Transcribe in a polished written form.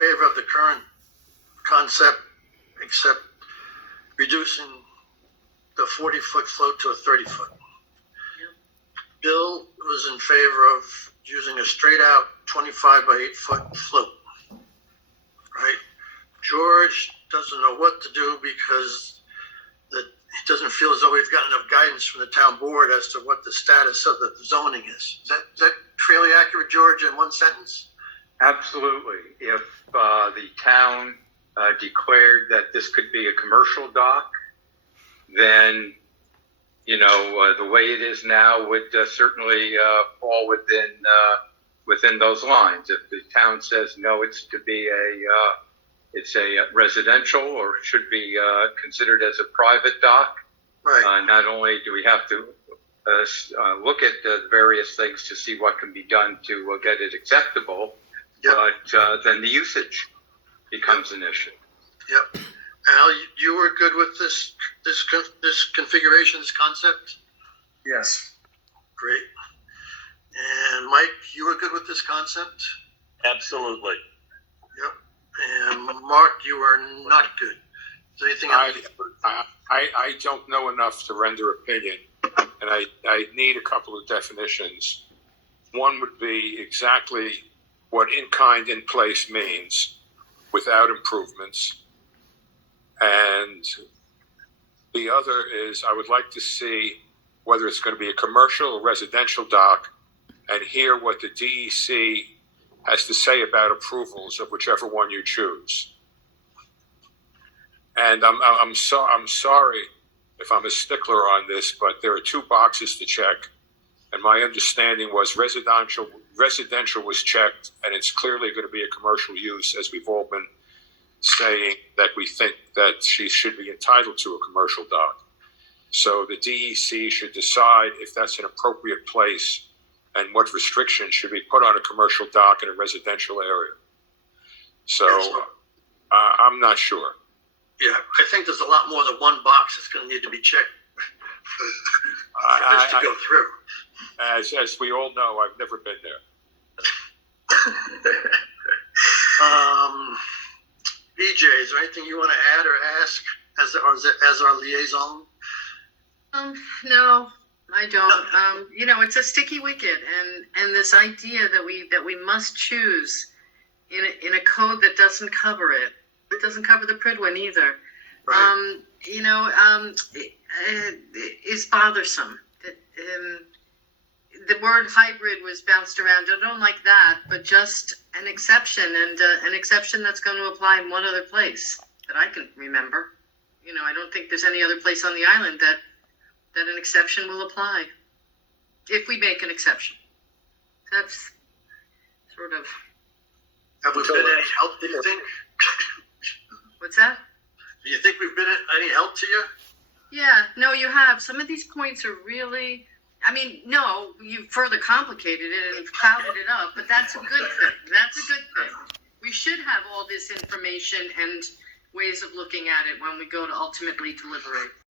favor of the current concept, except reducing the 40-foot float to a 30-foot. Bill was in favor of using a straight-out 25 by 8-foot float. Right? George doesn't know what to do because he doesn't feel as though we've got enough guidance from the town board as to what the status of the zoning is. Is that fairly accurate, George, in one sentence? Absolutely. If the town declared that this could be a commercial dock, then, the way it is now would certainly fall within those lines. If the town says, no, it's to be it's a residential or should be considered as a private dock, right. Not only do we have to look at the various things to see what can be done to get it acceptable, Yep. but then the usage becomes an issue. Yep. Al, you were good with this configuration, this concept? Yes. Great. And Mike, you were good with this concept? Absolutely. Yep. And Mark, you were not good. Is there anything else? I don't know enough to render opinion, and I need a couple of definitions. One would be exactly what in kind, in place means without improvements. And the other is I would like to see whether it's going to be a commercial or residential dock and hear what the DEC has to say about approvals of whichever one you choose. And I'm sorry if I'm a stickler on this, but there are two boxes to check. And my understanding was residential was checked, and it's clearly going to be a commercial use, as we've all been saying that we think that she should be entitled to a commercial dock. So the DEC should decide if that's an appropriate place and what restrictions should be put on a commercial dock in a residential area. So I'm not sure. Yeah, I think there's a lot more than one box that's going to need to be checked for this to go through. As we all know, I've never been there. BJ, is there anything you want to add or ask as our liaison? No, I don't. It's a sticky wicket, and this idea that we must choose in a code that doesn't cover it. It doesn't cover the Pridwin either. Right. Is bothersome. The word hybrid was bounced around. I don't like that, but just an exception, and an exception that's going to apply in one other place that I can remember. I don't think there's any other place on the island that an exception will apply. If we make an exception. That's sort of... Have we been any help, do you think? What's that? Do you think we've been any help to you? Yeah, no, you have. Some of these points are really... no, you further complicated it and clouded it up, but that's a good thing. That's a good thing. We should have all this information and ways of looking at it when we go to ultimately deliberate.